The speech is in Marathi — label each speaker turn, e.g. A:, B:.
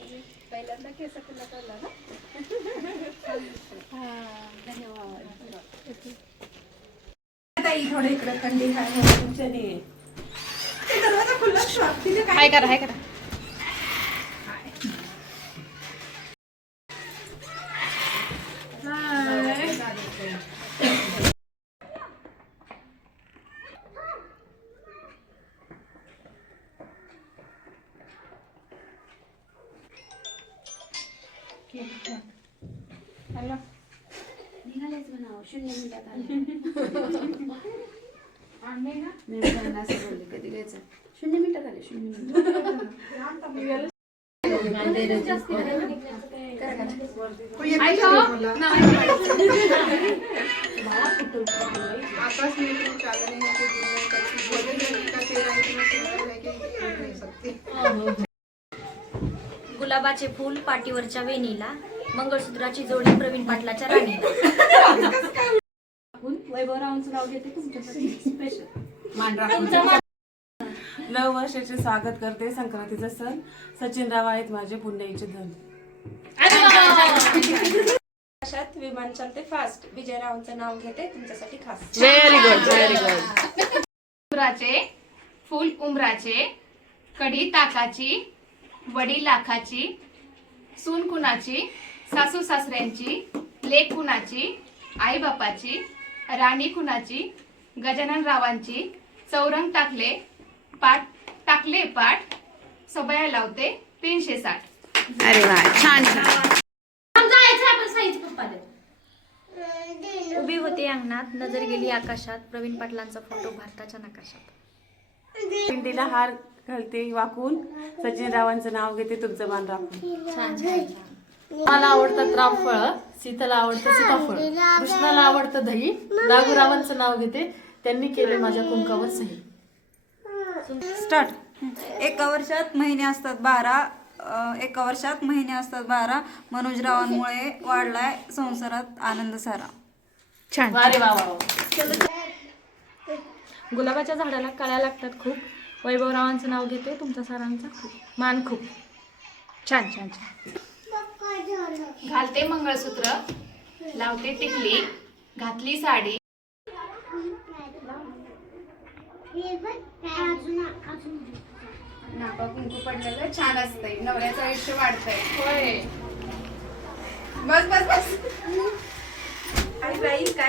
A: पाहिजे पहिल्यांदा केस करला ना?
B: ताई थोडं इकडं थंडी काय. तिथे काय
A: हाय करा. हाय करा
C: निघालेच म्हणावं शून्य मिनिटात आले असं बोलले कधी घ्यायचं? शून्य मिनिटात आले शून्य मिनिटात
B: आकाश में तुम चांदनी है कि में कच्ची बोले का तेरा है कि बोल नहीं सकती
D: गुलाबाचे फूल पाठीवरच्या वेणीला मंगळसूत्राची जोडी प्रवीण पाटलाच्या राणीला
C: वैभवरावांचं नाव घेते तुमच्यासाठी स्पेशल
E: नऊ वर्षाचे स्वागत करते संक्रांतीचा सण. सचिन राव आहेत माझे पुण्याईचे धन.
A: आकाशात विमान चालते फास्ट विजयरावांचं नाव घेते तुमच्यासाठी खास.
D: व्हेरी गुड व्हेरी गुड
F: उमराचे फुल उमराचे कढी ताकाची वडी लाखाची सून कुणाची सासू सासऱ्यांची लेक कुणाची आई बापाची राणी कुणाची गजानन रावांची चौरंग टाकले पाठ टाकले पाठ सभया लावते तीनशे साठ.
D: अरे वा छान छान. उभी होती अंगणात नजर गेली आकाशात प्रवीण पाटलांचा फोटो भारताच्या नकाशात.
E: पिंडीला हार घालते वाकून. सचिन रावांचं नाव घेते तुमचं मान राखून.
D: छान छान छान.
G: मला आवडतात रामफळ सीताला आवडतं सीताफळ. कृष्णाला आवडतं दही. नागुरावांचं नाव घेते. त्यांनी केले माझ्या कुंकावर सही.
H: स्टार्ट. एका वर्षात महिने असतात बारा एका वर्षात महिने असतात बारा. मनोजरावांमुळे वाढलाय संसारात आनंद सारा.
D: छान. गुलाबाच्या झाडाला कळ्या लागतात खूप. वैभवरावांचं नाव घेते तुमच्या सरांचा खूप मान खूप. छान छान छान.
F: घालते मंगळसूत्र लावते टिकली घातली साडी.
B: नाका कुंकू पडलेलं छान असतंय. नवऱ्याचं आयुष्य वाढतंय.
F: होय.
B: बस बस बस. आणि बाई काय?